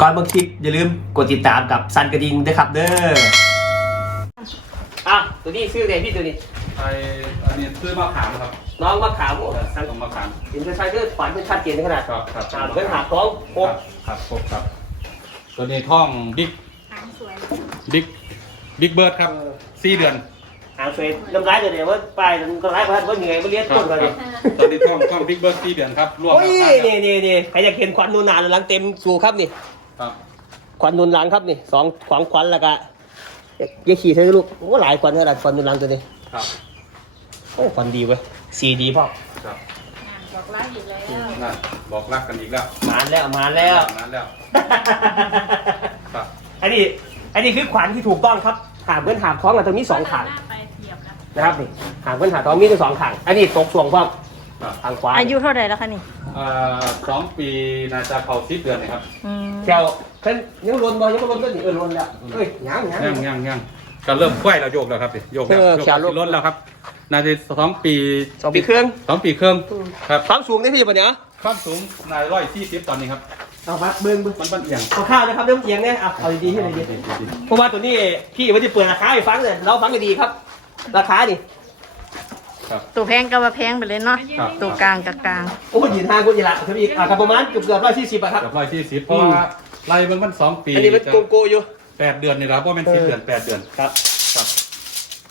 ก่อนเบางคลิปอย่าลืมกดติดตามกับซันกระดิ่งด้วยครับเด้ออะตัวนี้ซื้อเลยพี่ตัวนี้ ไออันนี้ซื้อมะขามครับน้องมะขามโอ้สั่งของมะขามเห็นชัดๆก็ฝันเป็นชัดเจนในขนาดครับครับอ่าเพื่อนหาท้องคโอ้รับครับครบครับ ตัวนี้ท่องบิ๊กหางสวยบิ๊ก บิ๊กเบิร์ดครับสี่เดือน หางเฟยน้ำร้ายเลยเนี่ยว่าไปน้ำร้ายว่าว่าเหนื่อยว่าเลี้ยงครัต้บนมาคเลรัยบตอนนี้ท่องท่องบิ๊กเบิร์ดสี่เดือนครับรวมโอ้ยราคานี่นี่นี่ใครอยากเห็นควันนูนนานหลังเต็มสูครับนี่ครับควันนูนหลังครับนี่สองขวางควันแล้วก็ยาขี่ใช่ไหมลูกโอ้หลายควันเท่าไหร่ควันนูนหลังตัวนี้ครับโอ้ควันดีเว้ยสีดีพ่อครับงานบอกรักอีกแล้วนั่นบอกรักกันอีกแล้วมาแล้วมาแล้วนั้นแล้วครับอันนี้อันนี้คือขวัญที่ถูกต้องครับ หางเพื่อนหางท้องกันตรงนี้สองขางหน้าไปเทียบแล้วนะครับนี่หางเพื่อนหางท้องมีทั้งสองขางอันนี้ตกช่วงพ่อมครับทางขวาอายุเท่าไหร่แล้วคะนี่เอ่อสองปีน่าจะเข้าสิบเดือนนะครับอืมแถวเพิ่นยังรวนบ่ยังบ่รวนก็นี่เออรวนแล้วเอ้ยยังยังย่างย่างย่างก็เริ่มควายแล้วโยกแล้วครับดิโยกแล้วเออโยกแขนลขึ้งนรถแล้วครับน่าจะสองปีสองปีครึ่งสองปีครึ่งครับความสูงนี่พี่ปะเนี่ยความสูงนายร้อยสี่สิบตอนนี้ครับ เอามาเบิ่งเบิ่งมันมันเอียงเอาข้าวนะครับเรื่องเอียงเนี่ยเอาเอาดีๆให้หน่อยดีเพราะว่าตัวนี้พี่ไม่ได้เปิดราคาให้ฟังเลยเราฟังให้ดีครับ ราคาดิครับตัวแพงก็ว่าแพงไปเลยเนาะครับตัวกลางกับกลางโอ้ยยืนทางกูอีหละเท่าอีกอะครับประมาณเกือบเกือบร้อยสี่สิบอะครับกับร้อยสี่สิบเพราะว่าไล่เบิ่งมันสองปีอันนี้เป็นโกโก้อยู่แปดเดือนนี่แหละเพราะมันสิบเดือนแปดเดือนครับครับ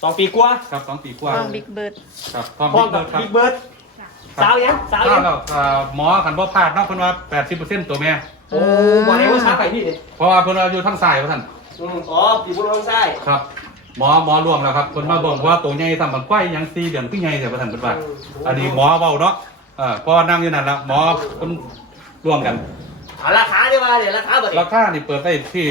สองปีกว่าครับสองปีกว่าต้องบิ๊กเบิร์ดครับพร้อมพร้อมกับครับบิ๊กเบิร์ด สาวยังสาวถ้ายังเราเอ่อหมอคันบ่พลาดเนาะเพิ่นว่าแปดสิบเปอร์เซ็นต์ตัวแม่โอ้บอกเลยว่าช้าไปพี่เนี่ยเพราะว่าเพิ่นว่าอยู่ทางซ้ายว่าท่านอืมอ๋อปีบุญร้องไส้ครับ หมอหมอร่วงแล้วครับเพิ่นมาบอกว่าตัวใหญ่ทำมันควายยังสี่เดือนคือใหญ่แต่ว่าท่านเพิ่นว่าอันนี้หมอเว้าเนาะเอ่าพอนั่งอยู่นั่นละหมอเพิ่นร่วมกัน เอาราคาดีกว่าเดี๋ยวราคาแบบราคานี่เปิดได้ที่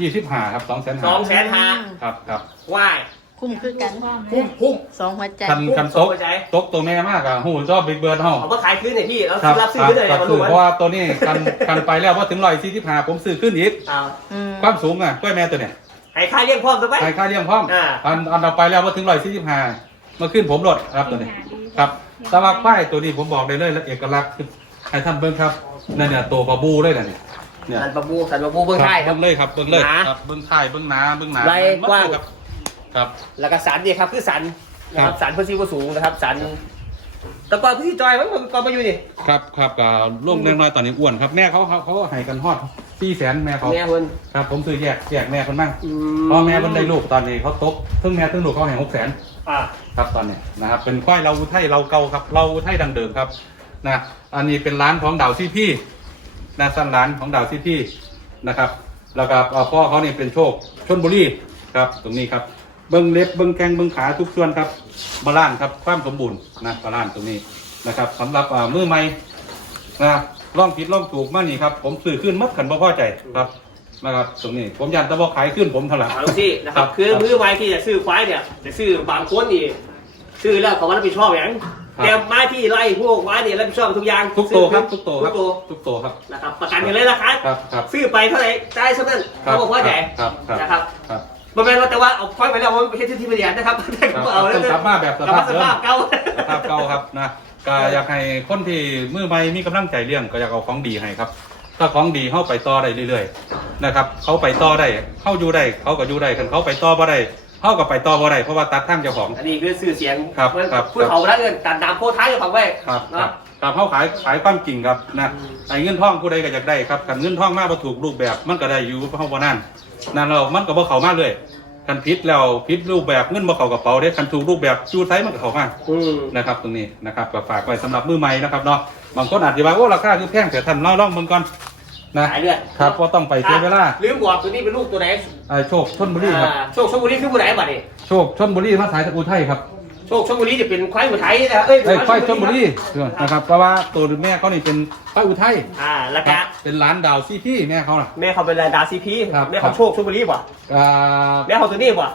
ยี่สิบห้าครับสองแสนสองแสนห้าครับครับว่าย คุ้มคือกันพุ่มพุ่มสองหัวใจคันคันสตองกหัวใจตกตัวแม่มากอะหูชอบบิ๊กเบิร์ดเฮาเอามาขายคืนเนี่ยพี่แล้วครับรับซื้อครับขึ้นเลยครับมาคืดูอมันเพราะว่าตัวนี้กันกันไปแล้วว่าถึงร้อยสี่สิบห้าผมซื้อขึ้นอีกเอาอืมความสูงอะกล้วยแม่ตัวเนี่ยให้ค่าเลี้ยงพร้อมซะไปใครค่าเลี้ยงพร้อมอ่าอันอันเราไปแล้วว่าถึงร้อยสี่สิบห้ามาขึ้นผมลดครับตัวนี้ครับแต่ว่าป้ายตัวนี้ผมบอกได้เลยและเอกลักษณ์คือให้ท่านเบิ้งครับนั่นเนี่ยตัวปลาบูเลยนะเนี่ยเนี่ยสันปะบูสันปะบูเบื้องใต้ครับเบิ้งเลยครับเบิ้งเลยหนาครับเบิ้งท้ายเบิ้งหนาเบิ้งหนาไหล่กว้าง ครับครับ แล้วก็สันเนี่ยครับคือสันนะคครัรับบสันเพื่อซีว่าสูงนะครับสันแต่ก่อนพี่จอยมันก่อนมาอยู่นี่ครับครับกับลูกน้อยๆตอนนี้อ้วนครับแม่เขาเขาเขาให้กันฮอดสี่แสนแม่เขาแม่คนครับผมซื้อแยกแยกแม่คนมั่งอืพ่อแม่คนได้ลูกตอนนี้เขาตกทั้งแม่ทั้งลูกเขาให้หกแสนอ่าครับตอนนี้นะครับเป็นควายเราอุทัยเราเก่าครับ เราอุทัยดังเดิมครับนะอันนี้เป็นร้านของดาวซีพี่นะสั้นร้านของดาวซีพี่นะครับแล้วก็เอ่อพ่อเขาเนี่ยเป็นโชคชนบุรีครับตรงนี้ครับ เบิ้งเล็บเบิ้งแข้งเบิ้งขาทุกส่วนครับบาลานซ์ครับความสมบูรณ์นะบาลานซ์ตรงนี้นะครับสำหรับอ่ามือใหม่นะล่องผิดล่องถูกมานี่ครับผมซื้อขึ้นมัดขันบ่พอใจครับนะครับ ตรงนี้ผมยันตะบอกขายขึ้นผมเท่าไหร่เอาลูกซี่นะครับ คือมือไม้ที่จะซื้อควายเนี่ยจะซื้อบางคนนี่ซื้อแล้วเขาว่ารับผิดชอบอย่างแต่ไม้ที่ไล่พวกไม้เนี่ยรับผิดชอบทุกอย่างทุกโตวครับทุกโตวคทุรับกตัวทุกโตวครับ นะครับประกันกันเลยราคาครับครับ ซื้อไปเท่าไหร่จ่ายเท่านั้นครัเขาบอกว่าใหญ่ครับครับนะครับ ครับ มันเป็นว่าแต่ว่าเอาควายไปแล้วมันไม่ใช่ที่ที่ประหยัดนะครับแต่ครับก็เอาแล้วต้องกลับมาแบบสกลับภามาพสเดิมภาพเก่าสภาพเก่าครับนะก็อยากให้คนที่มือใหม่มีกำลังใจเลี้ยงก็อยากเอาของดีให้ครับ ถ้าของดีเข้าไปต่อได้เรื่อยๆนะครับเขาไปต่อได้เข้าอยู่ได้เขาก็อยู่ได้คันเขาไปต่อบ่ได้เขาก็ไปต่อบ่ได้เพราะว่าตัดทางเจ้าของ อันนี้คือสื่อเสียงครับครับพูดเขาแล้วเงินตัดดามโพท้ายอยู่ฝั่งไว้ครับครัเนาะบครับเขาขายขายความจริงครับนะไอ้เงินทองผู้ใดก็อยากได้ครับกันเงินทองมาบ่ถูกรูปแบบมันก็ได้อยู่เพราะว่านั่น นั่นเรามันก็บ่เข้ามาเลยคันผิดแล้วผิดรูปแบบเงินบ่เข้ากระเป๋าเด้คันถูกรูปแบบอยู่ไทยมันก็เข้ามาอืมนะครับ ตรงนี้นะครับก็ฝากไว้สำหรับมือใหม่นะครับเนาะบางคนอาจจะว่าโอ้ราคาคือแพงแต่ท่านเล่าล่องมึงก่อนนะขายเลือดครับก็ต้องไปเสียเวลาลืมบอกตัวนี้เป็นลูกตัวไหนไอ้โชคชนบุรีครับ อ่าโชคชลบุรีคือผู้ไหนบัดนี้โชคชนบุรีมาสายตะกูไทยครับ โชคชลบุรีจะเป็นควายอุทัยนะครับเอ้ยไอ้ควายชนบุรีนะครับเพราะว่าตัวแม่เขานี่เป็นควายอุทัยอ่าแล้วคก็รับเป็นร้านดาวซีพี่แม่เขาน่ะแม่เขาเป็นดาซีพีครับแม่เขาโชคชลบุรีป่ะอ่าแม่เขาตัวนี้ป่ะ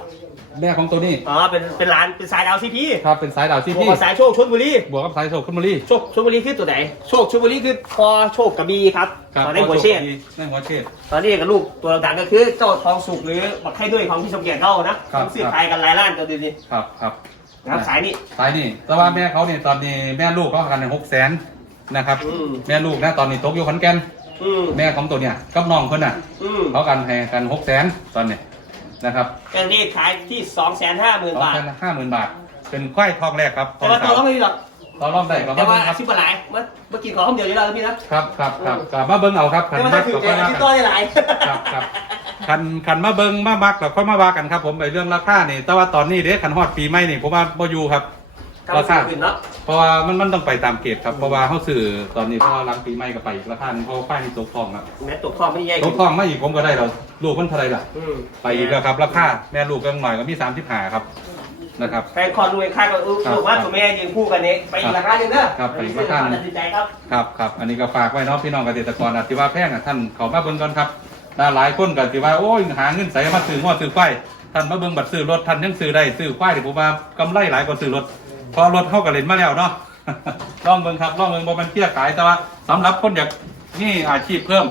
แม่ของตัวนี้อ๋อเป็นเป็นร้านเป็นสายดาวซีพีครับเป็นสายดาวซีบวกพี่กับสายโชคชลบุรีบวกกับสายโชคคุณบุรีโชคชลบุรีคือตัวไหนโชคชลบุรีคือพอโชคกระบี่ครับตอนนี้หัวเชษในหัวเชษตอนนี้กับลูกตัวต่างๆก็คือเจ้าทองสุกหรือบักไข่ด้วยของพี่สมเกียรติเขานะครับต้องซื้อครับขายกันหลายล้านตัวดีครับครับๆ นะครับสายนี้สายนี่แต่ว่าแม่เขาเนี่ยตอนนี้แม่ลูกเขากันหกแสนนะครับอืม แม่ลูกนะตอนนี้ตกอยู่ขอนแก่นอืมแม่ของตัวเนี่ยกับน้องคนน่ะอืมเขากันให้กันหกแสนตอนนี้นะครับแกันนี้ขายที่สองแสนห้าหมื่นสองบาท แสนห้าหมื่นบาท เป็นควายทองแรกครับแต่ว่าตัวก็ไม่มีหรอกต่อรอบได้ครับแต่ว่าคอารับชีพหลายเมื่อเมื่อกี้ขอคำเดียวนี้แล้วพี่นะครับครับครับกลับมาเบิ้งเอาครับขันแต่ว่ามาถ้ากถือก็แกค่อยว่าอาชีพกัต้อนยหลาย ครับครับ ขันขันมาเบิ้งมามักแล้วค่อยมาว่ากันครับ ผมไอ้เรื่องราคานี่แต่ว่าตอนนี้เด้ขันฮอดปีใหม่นี่ผมว่าบ่อยู่ครับครับ ราคาขึ้นเนาะเพราะว่ามันมันต้องไปตามเกรดครับเพราะว่าเขาสื่อตอนนี้เพราะว่าหลังปีใหม่ก็ไปอีกราคาหนึงเพราะว่าป้ายนี่ตกทองครับแม้ตกคลองไม่ใหญ่ตกทองไม่อีกผมก็ได้เราลูกมันเท่าไหรล่ะ อืมไปอีกแล้วครับราคาแม่ลูกก็หน่อยก็มีสามสิบห้าครับนะครับ แฟนคอนรวยค่ายก็เออครับ ลูกว่าตัวแม่ยืนคู่กันเองไปอีกราคาหนึ่งเด้อครับไปอีกราคาหนึ่ง ตัดสินใจครับ ครับครับอันนี้ก็ฝากไว้เนาะพี่น้องเกษตรกรอาจจะว่าแพงอะท่านเขามาเบิ่งก่อนครับ น่าหลายคนก็สิว่าโอ้ยหาเงินใส่มาซื้อหัวซื้อไฟท่านมาเบิ่งบัตรซื้อรถท่านยังซื้อได้ซื้อไฟที่ผมว่ากำไรหลายกว่าซื้อรถเพอรถเข้ากับเลนมาแล้วเนาะลองเบิ่งครับลองเบิ่งบ่มันเที่ยขายแต่ว่าสำหรับคนอยากนี่อาชีพเพิ่ม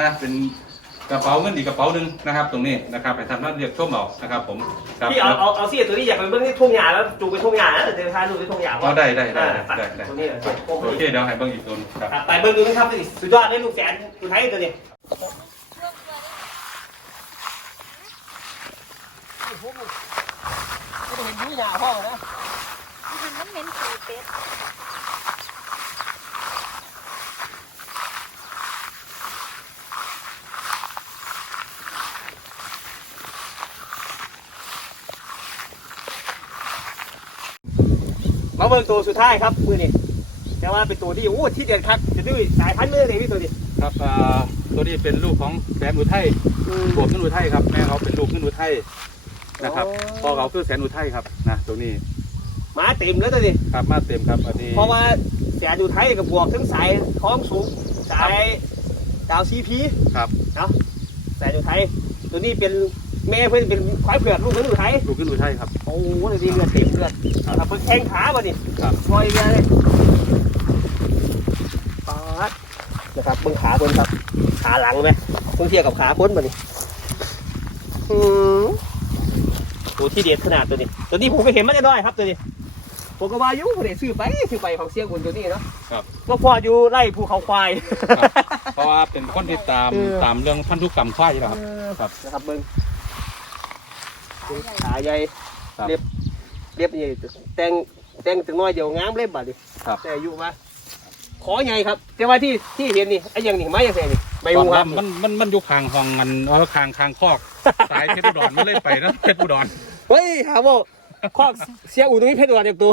นะเป็นกระเป๋าเงินอีกกระเป๋าหนึ่งนะครับ ตรงนี้นะครับไปท่านมาเรียกชมเอานะครับ ผมครับพี่เอาเอาเอาเสียตัวนี้อยากไปเบิ่งที่ทุ่งหญ้าแล้วจูงไปทุ่งหญ้านะเดี๋ยวพาดูไปทุ่งหญ้าอ๋อได้ได้ได้อ่าได้ได้ตัวนี้เหรอโอ้โอโหเคเดี๋ยวให้เบิ่งอีกตัวหนึงครับครับไปเบิ่งดูนะครับตัวนี้สุดยอดเลยลูกแสนคุณไทยตัวนี้ ไม่ได้เห็นทุ่งหญ้าพ่อนะมันมันเหม็นขี้เป็ดมาเบิ่งตัวสุดท้ายครับมือนี้แต่ว่าเป็นตัวที่โอ้ที่เด็ดครับจะด้วยสายพันธุ์เมื่อไหร่พี่ตัวนี้ครับอ่าตัวนี้เป็นลูกของแสนอุทัยบวกขึ้นอุทัยครับแม่เขาเป็นลูกขึ้นอุทัย นะครับพ่อเขาคือแสนอุทัยครับนะตัวนี้มาเต็มแล้วตัวนี้ครับมาเต็มครับอันนี้ เพราะว่าแสนอยู่ไทยกับบวกทั้งสายท้องสูงสายดาวซีพีครับเนาะแสนอยู่ไทยตัวนี้เป็นแม่เพื่อนเป็นควายเผือกลูกเพื่อนอยู่ไทยลูกขึ้นอุทัยครับโอ้โหตัวนี้เลือดเต็มเลือดครับเพิ่งแข้งขาบ่นี่ครับพอยเลยปาดนะครับเบิ่งขาคนครับ ขาหลังไหมเพิ่งเทียบกับขาพ้นบ่นี่อืม ตัวที่เด็ดขนาดตัวนี้ ตัวนี้ผมก็เห็นมาได้ด้อยครับตัวนี้ผมก็ว่าอยุ่ผมได้ซื้อไปซื้อไปของเสียงคนตัวนี้เนาะครับ ก็พออยู่ไล่ภูเขาควายครับเพราะว่าเป็นคนที่ตามเออ ตามเรื่องพันธุกรรมควายอยู่แล้วครับ ครับนะครับเบิ้งขาใหญ่ครับเรียบเรียบนี่แต่งแต่งถึงน้อยเดียวงามเล็บบัดดิครับ แต่อายุมาขอใหญ่ครับ แต่ว่าที่ที่เห็นนี่ไอ้อยังนี่ไม้ยังไงนี่ใบตอหูนครับ นั้นมันมันมันอยู่คางห้องมันเออคางคางคอก สายเพชรอุดรไม่เล่นไปนะเพชรอุดร เฮ้ยถามว่าข้อเสียอูตรงนี้เพชรอุดรเด็กตัว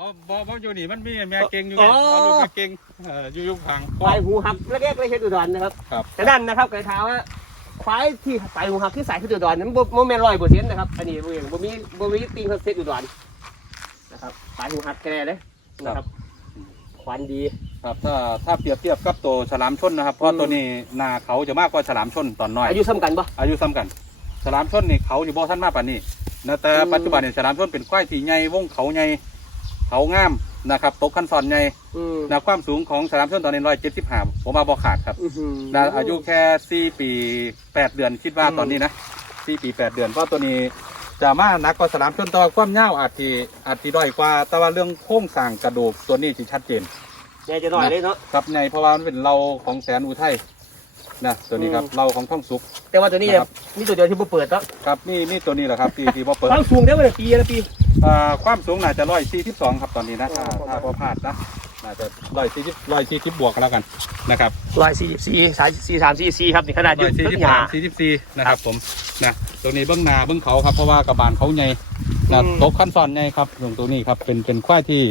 อ๋อบอบออยู่นี่มันมีแม่เก่งอยู่อ๋ไงอเอาลูกแม่เก่งเอออยู่อยู่คางคปอลากยหูหักแรกๆเลยเพชรอุดรนะครับ ครับแต่นั่นนะครับเคยถามว่าควายที่ปลายหูหักที่สายเพชรอุดรนั้นบ่บ่แม่นร้อยเปอร์เซ็นต์นะครับ อันนี้บ่เองบ่มีบ่มีติงเพชรอุดรนะครับปลายหูหักแก่เลยนะครับควันดี ครับถ้าถ้าเปรียบเทียบกับตัวฉลามชนนะครับ เพราะตัวนี้หนาเขาจะมากกว่าฉลามชนตอนน้อยอายุซ้ำกันปะอายุซ้ำกัน ฉลามชนนี่เขาอยู่บ่ท่านมากปานนี้ นะแต่อืมปัจจุบันเนี่ยฉลามชนเป็นควายที่ใหญ่วงเขาใหญ่เขางามนะครับตกขั้นซอนใหญ่อืมนะความสูงของฉลามชนตอนนี้ร้อยเจ็ดสิบห้าผมว่าบ่ขาดครับอื้อหือนะอายุแค่สี่ปีแปดเดือนคิดว่าอืมตอนนี้นะสี่ปีแปดเดือนเพราะตัวนี้จะมาหนักกว่าฉลามชนแต่ว่าความยาวอาจจะอาจจะด้อยกว่า แต่ว่าเรื่องโครงสร้างกระดูกตัวนี้ที่ชัดเจนใหญ่จะหน่อยเลยเนาะครับในเพราะว่ามันเป็นเราของแสนอุทัย นะตัวนี้ครับอืมเราของท่องสุก แต่ว่าตัวนี้นะครับนี่ตัวเดียวที่บ่เปิดแล้วครับนี่นี่ตัวนี้แหละครับที่ที่พอเปิดความสูงได้มาปีละปี อ่าความสูงน่าจะร้อยสี่สิบสองครับตอนนี้นะถ้าอ๋อถ้าพอพลาดนะน่าจะร้อยสี่สิบร้อยสี่สิบบวกกันแล้วกันนะครับร้อยสี่สิบสี่สายสี่สามสี่สี่ครับนี่ขนาดอร้ยู่อยสี่ต้สินบหญ้าสามสี่สิบสี่นะครับผมนะตรงนี้เบื้องหนาเบื้องเขาครับเพราะว่ากระบาลเขาใหญ่นะอืม ตกขั้นซ้อนใหญ่ครับตรงตัวนี้ครับเป็นเป็นควายที่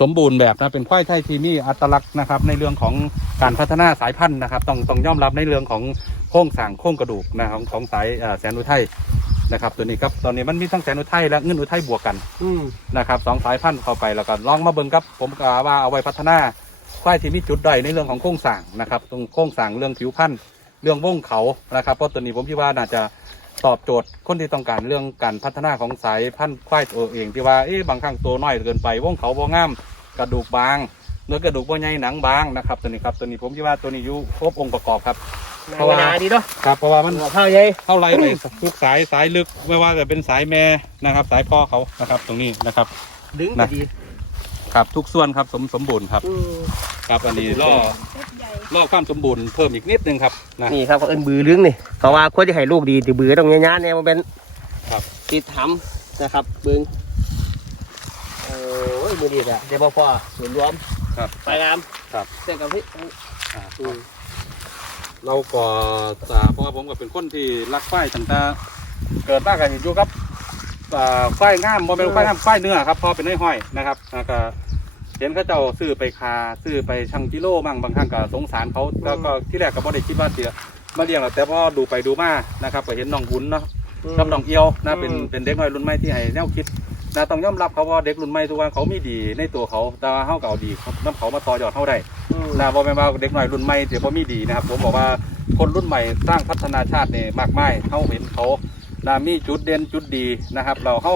สมบูรณ์แบบนะเป็นควายไทยที่มีอัตลักษณ์นะครับ ในเรื่องของการพัฒนาสายพันธุ์นะครับ ต้องต้องยอมรับในเรื่องของโครงสร้างโครงกระดูกนะของของสายเออแสนอุทัยนะครับ ตัวนี้ครับตอนนี้มันมีทั้งแสนอุทัยและเงินอุทัยบวกกันนะครับสองสายพันธุ์เข้าไปแล้วก็ลองมาเบิ่งครับผมก็ว่าเอาไว้พัฒนาควายที่มีจุดด้อยในเรื่องของโครงสร้างนะครับตรงโครงสร้างเรื่องผิวพรรณเรื่องวงเขานะครับเพราะตัวนี้ผมคิดว่าน่าจะ ตอบโจทย์คนที่ต้องการเรื่องการพัฒนาของสายพันธุ์ควายตัวเอง ที่ว่าเอ๊ะบางครั้งตัวน้อยเกินไปวงเขาบ่งามกระดูกบางเนื้อกระดูกบ่ใหญ่หนังบางนะครับตัวนี้ครับตัวนี้ผมคิดว่าตัวนี้อยู่ครบองค์ประกอบครับเพราะว่านาดีเนาะครับเพราะว่ามันหัวข้าวใหญ่เข้าไล่ไปทุกสายสายลึกไม่ว่าจะเป็นสายแม่นะครับ สายพ่อเขานะครับ ตรงนี้นะครับดึงนะดี ครับทุกส่วนครับสมสมบูรณ์ครับ อืมครับอันนี้ล่อเป็ดใหญ่ล่อความสมบูรณ์เพิ่มอีกนิดนึงครับนะ นี่ครับเขาเอิ้นบือลึงนี่เพราะว่าคนที่ให้ลูกดีถือบือต้องยานๆเนี่ยมันเป็นครับ ติดหำนะครับเบิ้งโอ้ยมือดีอะเดี๋ยวพอส่วนรวมครับ ไปงามครับ เส้นกับพี่อ่าอืมเราก็อ่าเพราะว่าผมก็เป็นคนที่รักไฟตั้งแต่เกิดมากันอยู่ครับ อ่าไฟงามโมเป็นไฟงามไฟเนื้อครับพอเป็นห้อยๆนะครับแล้วก็เห็นเขาเจ้าซื้อไปคาซื้อไปชังกิโลมั่งบางครั้งก็สงสารเขาแล้วก็ที่แรกก็บ่ได้คิดว่าเสียมาเลี้ยงหรอกแต่พอดูไปดูมานะครับก็เห็นน้องบุญเนาะกับน้องเอียวนะเป็นอืมเป็นเด็กน้อยรุ่นใหม่ที่ให้แนวคิดนะต้องยอมรับเขาว่าเด็กรุ่นใหม่ทุกวันเขามีดีในตัวเขาแต่ว่าเขาก็เอาดีครับน้ำเขามาต่อยอดเขาได้อืมนะบ่แม่นว่าเด็กน้อยรุ่นใหม่เดี๋ยวบ่มีดีนะครับผมบอกว่าคนรุ่นใหม่สร้างพัฒนาชาติเนี่ยมากมายเขาเห็นเขา นะมีจุดเด่นจุดดีนะครับ เราเขา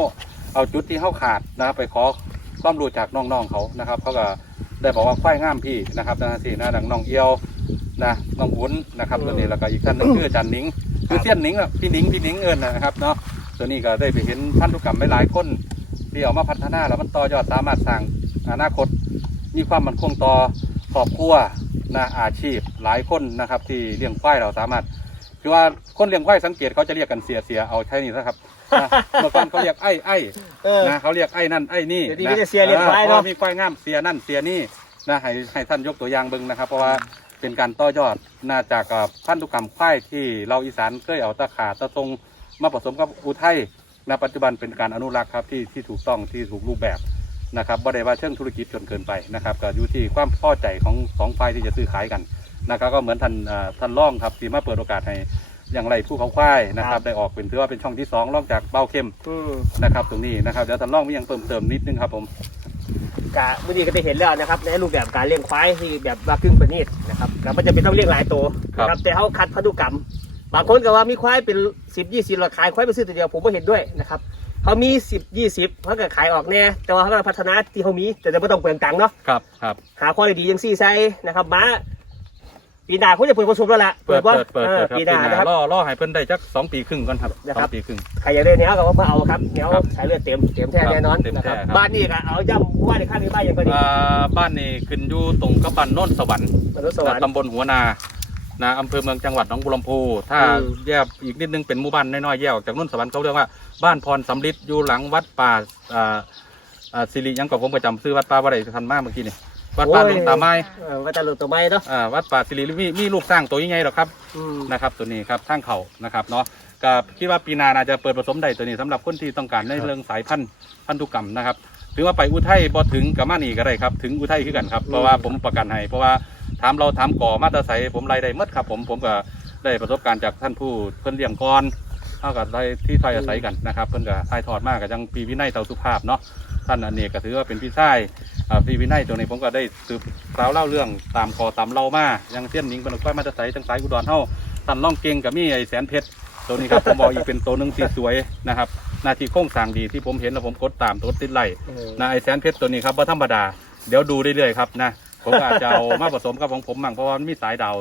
เอาจุดที่เขาขาดนะครับไปขอความรู้จากน้องๆเขานะครับเขาก็ได้บอกว่าควายงามพี่นะครับนะสินะดังน้องเอียวนะน้องวุ้นนะครับตัวนี้แล้วก็อีกท่านหนึงคืออาจารย์หนิงคือเสี้ยนหนิงอะพี่หนิงพี่หนิงเอิญนะครับเนาะตัวนี้ก็ได้ไปเห็นพันธุกรรมไว้หลายคนที่เอามาพัฒนาแล้วมันต่อยอดสามารถสร้างอนาคต มีความมั่นคงต่อครอบครัวนะอาชีพหลายคนนะครับ ที่เลี้ยงควายเราสามารถ คือว่าคนเลี้ยงควายสังเกตเขาจะเรียกกันเสียเสียเอาใช่นี่นะครับนะเมื่อก่อนเขาเรียกไอ้ไอ้เออ นะเขาเรียกไอ้นั่นไอ้นี่เดี๋ยวนี้นะมีแต่เสียเรียกควายเนอะ ออมีควายงามเสียนั่นเสียนี่นะให้ให้ท่านยกตัวอย่างเบิ่งนะครับ เพราะว่าเป็นการต่อยอดนาจากอ่าพันธุกรรมควายที่เราอีสานเคยเอาตะขาตะทรงมาผสมกับอุทัยณปัจจุบันเป็นการอนุรักษ์ครับที่ที่ถูกต้องที่ถูกรูปแบบนะครับบ่ได้ว่าเชิงธุรกิจจนเกินไปนะครับก็อยู่ที่ความพอใจของสองฝ่ายที่จะซื้อขายกัน นะครับก็เหมือนท่านอ่าท่านร่องครับที่มาเปิดโอกาสให้อย่างไรผู้เขาควายนะครับได้ออกเป็นถือว่าเป็นช่องที่สองรองจากเบ้าเข้มอืมนะครับ ตรงนี้นะครับเดี๋ยวท่านลองมียังเพิ่มเติมนิดนึงครับผม กะมื่อนี้ก็ได้เห็นแล้วนะครับ ในรูปแบบการเลี้ยงควายที่แบบว่าครึ่งประณีตนะครับก็มันจะเป็นต้องเลี้ยงหลายตัวครับนะครับแต่เขาคัดพันธุกรรม บางคนก็ว่ามีควายเป็นสิบยี่สิบเราขายควายไปซื้อตัวเดียวผมก็เห็นด้วยนะครับเขามีสิบยี่สิบเขาก็ขายออกแน่แต่ว่าเขาก็พัฒนาที่เขามีแต่จะไม่ต้องเปลืองตังค์เนาะ ครับครับ หาควายดีๆอยังซี่ใส่นะครับม้า ปีหน้าเขาจะเปิดผสมแล้วล่ะเปิดว่าเปิดเปิดเออเปิดครับปีปีหหน้าน้านะครับล่อล่อให้เพิ่นได้จักสองปีครึ่งก่อนครับนะสคอรับ งปีครึ่ง ใครอยากได้เนี้ยก็มาเอาครับเนี้ยครับสายเลือดเต็มเต็มแท้ครับแน่นอนเต็มนะครับแท้ครับ บ้านนี้ก็เอาย่ำว่าในข้างในบ้านยังก็ดีอ่าบ้านนี้ขึ้นอยู่ตรงกับบ้านโน้นสวรรค์มนุษย์สวรรค์ ตำบลหัวนานะอำเภอเมืองจังหวัดหนองบัวลำพูถ้าอืม แยกอีกนิดนึงเป็นหมู่บ้านน้อยๆแยกออกจากโน้นสวรรค์เขาเรียกว่าบ้านพรสำลิดอยู่หลังวัดป่าอ่าอ่าสิริยังกับผมประจำซื้อวัดป่าว่าไรทันมากเมื่อกี้นี่ วัดป่าหลวงตาไม้เออว่าจะหลุดตัวไม้เนาะอ่าวัดป่าสิริมีมีลูกสร้างตัวยังไงหรอครับอืมนะครับ ตัวนี้ครับทางเขานะครับเนาะก็คิดว่าปีหนาน่าจะเปิดผสมได้ตัวนี้สำหรับคนที่ต้องการในเรื่องสายพันธุ์พันธุกรรมนะครับถือว่าไปอุทัยบ่ถึงกับมานี่ก็ได้ครับ ถึงอุทัยคือกันครับเพราะว่าผมประกันให้เพราะว่าถามเราถามก่อมาตราใสผมรายได้หมดครับ ผมผมก็ได้ประสบการณ์จากท่านผู้เพิ่นเลี้ยงก่อนเท่ากับได้ที่ทอยอาศัยกันนะครับ เพิ่นก็ทายทอดมากกับยังปีวินัยเตาสุภาพเนาะท่านอเนกก็ถือว่าเป็นพี่ชาย พี่วินัยตัวนี้ผมก็ได้สืบสาวเล่าเรื่องตามคอตามเล่ามายังเส้นหนิงเป็นก้อยมาตราใสจังสายอุดรเฮาตันล่องเก่งกับมีไอแสนเพชรตัวนี้ครับผมบอกอีกเป็นตัวหนึ่งที่สวยนะครับนาทีโค้งสางดีที่ผมเห็นแล้วผมกดตามตัวติดไล่นะไอแสนเพชรตัวนี้ครับว่าธรรมดา เดี๋ยวดูเรื่อยๆครับนะผมอาจจะเอามาผสมกับของผมมั่งเพราะว่ามันมีสายดาว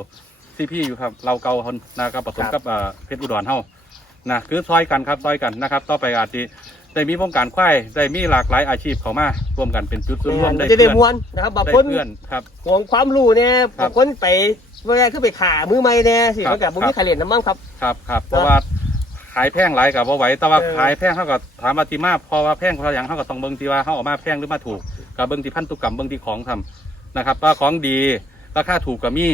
ซีพี่อยู่ครับ เราเกาคนนะครับผสมกับเอ่อเพชรอุดรเฮานะคือซอยกันครับซอยกันนะครับ ต่อไปอาจจะ ได้มีวงการควายได้มีหลากหลายอาชีพเข้ามาร่วมกันเป็นจุดศูนย์รวมมัได้นจะได้เพื่อนมวนนะครับบางได้คนเพื่อนครับห่วงความรู้เนี่ยครับบางคนไปเวลาขึ้นไปขามือไม่เนี่ยสิครับมันกับบุครัมีบใครเรียนน้ำมั่งครับ ครับครับเพราะว่าขายแพงหลายกับว่าไหวแต่ว่าเออ ขายแพงเขาก็ถามว่าที่มาเพอว่าแพงเพราะอย่างเขาก็ต้องเบิ่งที่ว่าเขาเออกมาแพงหรือมาถูกกับเบิ่งที่พันธุกรรมเบิ่งที่ของทำนะครับว่าของดีราคาถูกก็มี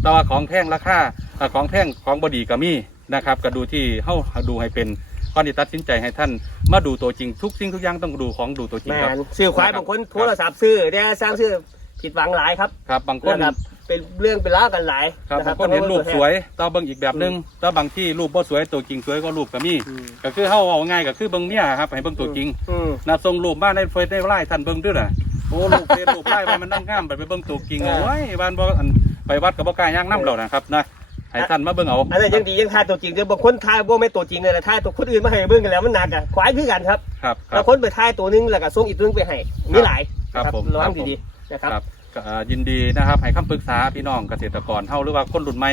แต่ว่าของแพงราคาเอ่อของแพงของบดีก็มีนะครับก็ดูที่เขาดูให้เป็น ก่อนที่ตัดสินใจให้ท่านมาดูตัวจริงทุกสิ่งทุกอย่างต้องดูของดูตัวจริงแมครับ นซื้อควายครับบางคนโทรศัพท์ซื้อเนี่ยสร้างซื้อผิดหวังหลายครับครับบางคนนะครับเป็นเรื่องเป็นราวกันหลายครับะบางคนเห็นรูปสวยแต่เบิ่งอีกแบบหนึงแต่บางที่รูปบ่สวยตัวจริงสวยก็รูปก็มีอืมก็คือเขาเอาง่ายก็คือเบิ่งเมียครับให้เบิ่งตัวจริงอืม นะส่งรูปมาในเฟซในไลน์ท่านเบิ่งด้วยน่ะโอ้รูปเฟซรูปไลน์ว่ามันนั่งงามไปไปเบิ่งตัวจริงเออโอ้ยบ้านบ่อันไปวัดก็บ่กล้าย่างน้ำเรานะครับนะ ให้ท่านมาเบิ่งเอาอันนั้นยังดียังทายตัวจริงเดี๋ยวบางคนทายบ่แม่นตัวจริงเลยนะทายตัวคนอื่นมาให้เบิ่งกันแล้วมันหนักอะควายคือกันครับครับคบารับงคนไปทายตัวหนึงแล้วก็ส่งอีกตัวหนึงไปให้มีหลายครับผม ระวัครังบผมดีๆนะครับ ครับก็อ่ายินดีนะครับให้คำปรึกษาพี่น้องเกษตรกรเฮาหรือว่าคนรุ่นใหม่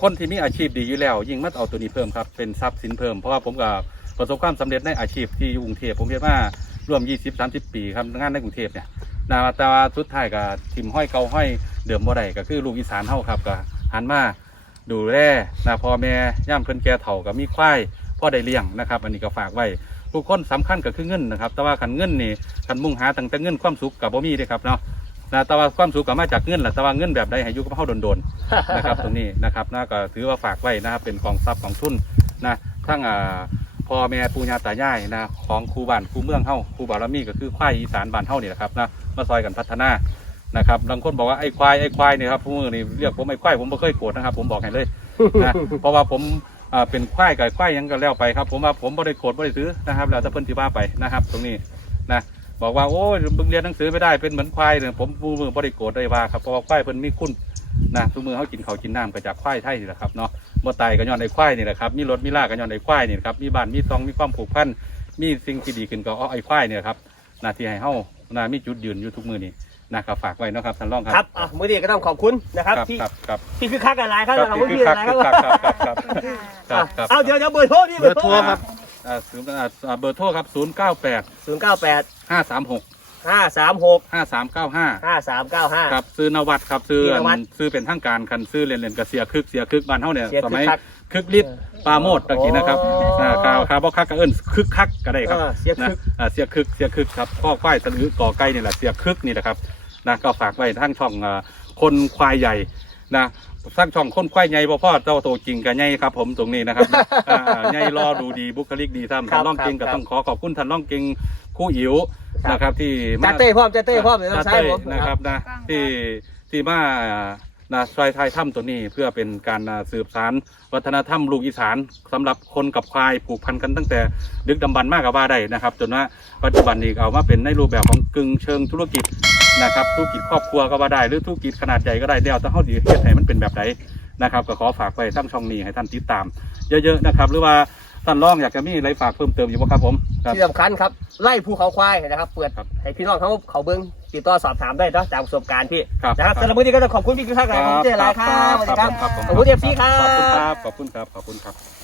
คนที่มีอาชีพดีอยู่แล้ว ยิ่งมาเอาตัวนี้เพิ่มครับเป็นทรัพย์สินเพิ่มเพราะว่าผมก็ประสบความสำเร็จในอาชีพที่อยู่กรุงเทพผมเรียกว่าร่วม 20-30 ปีครับงานในกรุงเทพเนี่ยนะแต่ว่าสุดท้ายก็ทิมห้อยเกาห้อยเดิมบ่ได้ก็คือลูกอีสานเฮาครับก็หันมา ดูแลนะพ่อแม่ย่ามเพิ่นแก่เฒ่าก็มีควายพ่อได้เลี้ยงนะครับ อันนี้ก็ฝากไว้ทุกคนสำคัญก็คือเงินนะครับ แต่ว่าคันเงินนี่คันมุ่งหาตั้งแต่เงินความสุขกับบ่มีเด้ครับเนาะนะแต่ว่าความสุขก็มาจากเงินแหละแต่ว่าเงินแบบใดให้อยุกับเฮาโดนๆนะครับตรงนี้นะครับนะก็ถือว่าฝากไว้นะครับเป็นกองทรัพย์ของทุนนะทั้งอ่าพ่อแม่ปู่ย่าตายายนะของครูบ้านครูเมืองเฮาครูบารมีก็คือควายอีสานบ้านเฮานี่แหละครับนะมาซอยกันพัฒนา นะครับบางคนบอกว่าไอ้ควายไอ้ควายเนี่ยครับผู้มือนี่เรียกผมไอ้ควายผมไม่เคยโกรธนะครับ ผมบอกให้เลยนะเพราะว่าผมอ่าเป็นควายกับควายหยังก็แล้วไปครับ ผมว่าผมไม่ได้โกรธไม่ได้ซื้อนะครับ แล้วแต่เพิ่นที่ว่าไปนะครับ ตรงนี้นะบอกว่าโอ้ยมึงเรียนหนังสือไม่ได้เป็นเหมือนควายเนี่ยผมปูมือบริโกรธได้ว่าครับเพราะว่าควายเพิ่นมีคุณนะทุกมือเขากินเขาวกินน้ำก็จากควายไทยนี่แหละครับเนาะบ่ตายก็ย้อนไอ้ควายนี่แหละครับมีรถมีลาก็ย้อนไอ้ควายนี่แหละครับมีบ้านมีซองมีความผูกพันมีสิ่งที่ดีขึ้นก็เอาไอ้ควายนี่แหละครับหนาที่ให้เฮานะมีจุดยืนอยู่ทุกมือนี่ นะครับฝากไว้เนาะครับท่านรองครัครับอะมื้อนี้ก็ต้องขอบคุณนะครับครับที่ครับครับที่คือคักกันหลายครับครับขอบนี่คุณคือพี่คักหลายคือครับคักครับครับครับครับครับเอาเดี๋ยวเดี๋ยวเบอร์โทรนี่เบอร์โทรครับอ่าศูนย์อ่าเบอร์โทรครับศูนย์เก้าแปดศูนย์เก้าแปดห้าสามหกห้าสามหกห้าสามเก้าห้าห้าสามเก้าห้าครับซื้อนวัดครับซื้อพี่นวัดซื้อเป็นทางการคันซื้อเรียนเรียนกับเสียคึกเสียคึกบ้านเฮาเนี่ยเสียสคึกมัยคักคึกฤทธิ์ปราโมดตะกี้นะครับโอ้อ่าคาวคาวบ่คักก็เอิ้นคึกคักก็ได้ครับเออเสียคึกนะอ่าเสียคึกเสียคึกครับข้อควายสะลือก่อไก่นี่แหละเสียคึกนี่แหละครับ นะก็ฝากไว้ทั้งช่องอ่าคนควายใหญ่นะทั้งช่องคนควายใหญ่บ่พ่อเจ้าโตจริงกับใหญ่ครับ ผมตรงนี้นะครับนะอ่าใหญ่รอดูดีบุคลิกดีท่านครับท่านร่องเก่งครัก็บต้องขอขอบคุณท่านร่องเก่งคู่อิ๋วครับนะครับ ที่จัมาดเต้พร้อมจัดเต้พร้อมเดี๋ยวต้องใช้ผมนะครับนะที่ที่มานะซอยไทยถ้ำตัวนี้เพื่อเป็นการอ่าสืบสารวัฒนธรรมลูกอีสานสำหรับคนกับควายผูกพันกันตั้งแต่ดึกดำบรรพ์มากกับว่าได้นะครับ จนว่าปัจจุบันนี้เอามาเป็นในรูปแบบของกึ่งเชิงธุรกิจ นะครับธุรกิจครอบครัวก็ว่าได้หรือธุรกิจขนาดใหญ่ก็ได้เดี๋ยวแต่เขาดีเฮ็ดให้มันเป็นแบบไหนนะครับก็ขอฝากไว้ทั้งช่องนี้ให้ท่านติดตาม เยอะๆนะครับ หรือว่าท่านร้องอยากจะมีอะไรฝากเพิ่มเติมอยู่บ่ครับผมครับ ที่สำคัญครับไล่ภูเขาควายนะครับเปิดครับให้พี่น้องเขาเขาเบิ้งติดต่อสอบถามได้เนาะจากประสบการณ์พี่ครับนะครับครับ สำหรับมื้อนี้ก็ต้องขอบคุณพี่คือคักหลายขอบคุณเจ๊หลายครับสวัสดีครับครับผมขอบคุณเอฟซีครัขอบคุณบครับ ขอบคุณครับ ขอบคุณครับ